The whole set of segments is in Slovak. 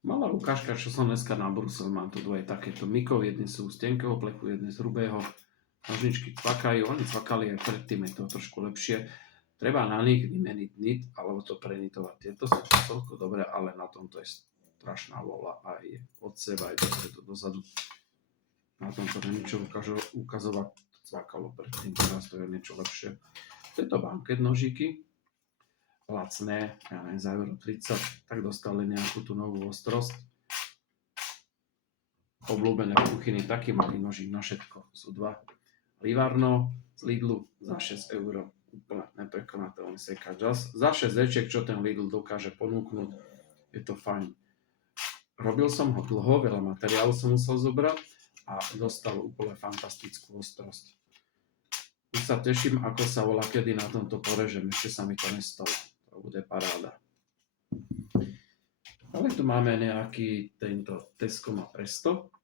Malá ukážka, čo som dneska nabrúsil, mám tu dvoje takéto mykov, jedni sú z tenkého plechu, jedni z hrubého. Nožničky cvakajú, oni cvakali aj predtým, je to trošku lepšie. Treba na nich vymeniť nit, alebo to prenitovať. Tieto sú celko dobré, ale na tomto je strašná vola aj od seba, aj dozadu. Na tomto niečo ukazovať, cvakalo predtým, teraz to je niečo lepšie. Tieto banket nožíky, lacné, ja neviem, za euro 30, tak dostali nejakú tú novú ostrosť. Obľúbené v kuchyni, taký malý nožík na všetko. Sú dva. Livarno z Lidlu za 6 eur. Úplne neprekonateľný sekač. Za 6 ečiek, čo ten Lidl dokáže ponúknuť, je to fajn. Robil som ho dlho, veľa materiálu som musel zobrať a dostal úplne fantastickú ostrosť. Už sa teším, ako sa volá, kedy na tomto porežem. Ešte sa mi to nestalo. To bude paráda. Ale tu máme nejaký tento Tesco ma Presto.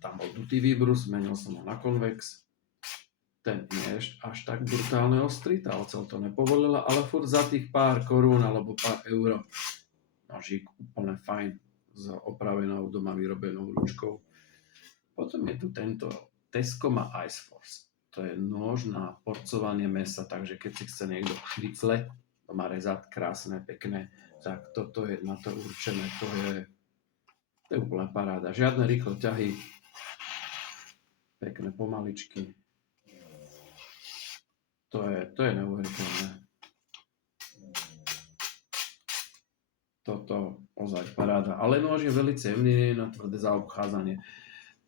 Tam bol dutý výbrus, zmenil som ho na konvex. Ten nie je až tak brutálne ostrý, tá oceľ to nepovolila, ale furt za tých pár korún alebo pár eur nožík úplne fajn s opravenou doma vyrobenou ručkou. Potom je tu tento Tesco ma Ice Force. To je nôž na porcovanie mesa, takže keď si chce niekto šnicle, to má rezať krásne, pekné, tak toto je na to určené, to je úplná paráda. Žiadne rýchle ťahy, pekné pomaličky. To je neuveriteľné. Toto ozaj paráda. Ale nôž je veľmi jemný na tvrdé zaobchádzanie.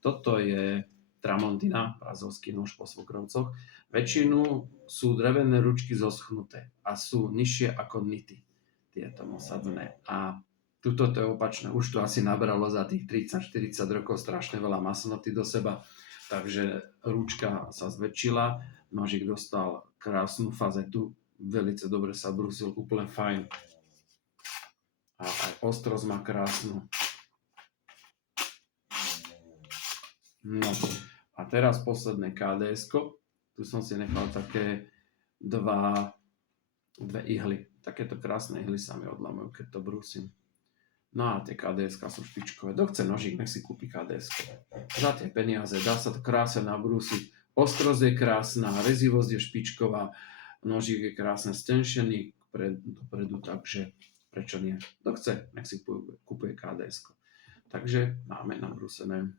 Toto je Tramontina, brazilský nôž po svokrovcoch. Väčšinu sú drevené ručky zoschnuté a sú nižšie ako nity, tieto nasadené. A tuto to je opačné. Už to asi nabralo za tých 30-40 rokov strašne veľa masnoty do seba, takže ručka sa zväčšila, nožík dostal krásnu fazetu, veľmi dobre sa brúsil, úplne fajn. A aj ostrosť má krásnu. No a teraz posledné KDS-ko. Tu som si nechal také dve ihly. Takéto krásne ihly sa mi odlamujú, keď to brúsim. No a tie KDS-ka sú špičkové. Kto chce nožík, nech si kúpi KDS-ko. Za tie peniaze dá sa to krásne nabrúsiť. Ostrosť je krásna, rezivosť je špičková, nožík je krásne stenšený dopredu, takže prečo nie? Kto chce, nech si kúpuje KDS-ko. Takže máme nabrúsené.